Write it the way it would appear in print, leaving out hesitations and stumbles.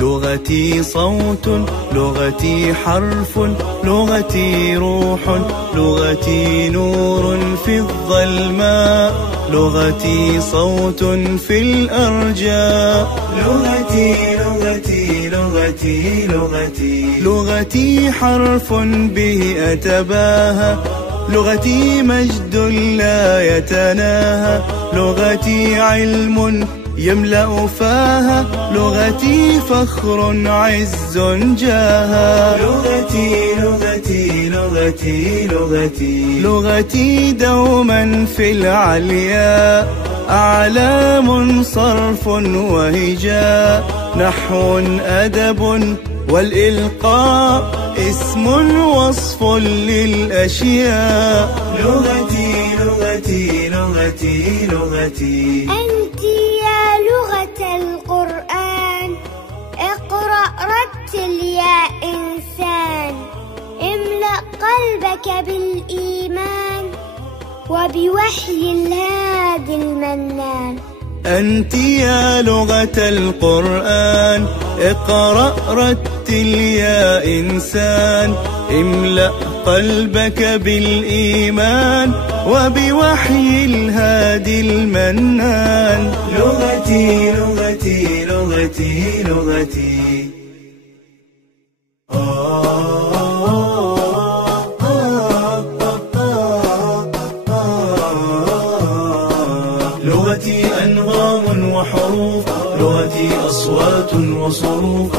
لغتي صوت، لغتي حرف، لغتي روح، لغتي نور في الظلماء، لغتي صوت في الأرجاء. لغتي لغتي لغتي لغتي لغتي حرف به أتباهى، لغتي مجد لا يتناهى، لغتي علم يملأ فاها، لغتي فخر عز جاها. لغتي لغتي لغتي لغتي لغتي دوما في العلياء، أعلام صرف وهجاء، نحو أدب والإلقاء، اسم وصف للأشياء. لغتي لغتي لغتي لغتي أنت يا لغة القرآن، اقرأ رتل يا إنسان، املأ قلبك بالإيمان وبوحي الهادي المنان. أنت يا لغة القرآن، اقرأ رتل يا إنسان، املأ قلبك بالإيمان وبوحي الهادي المنان. لغتي لغتي لغتي لغتي لغتي أنغام وحروف، لغتي أصوات وصروف،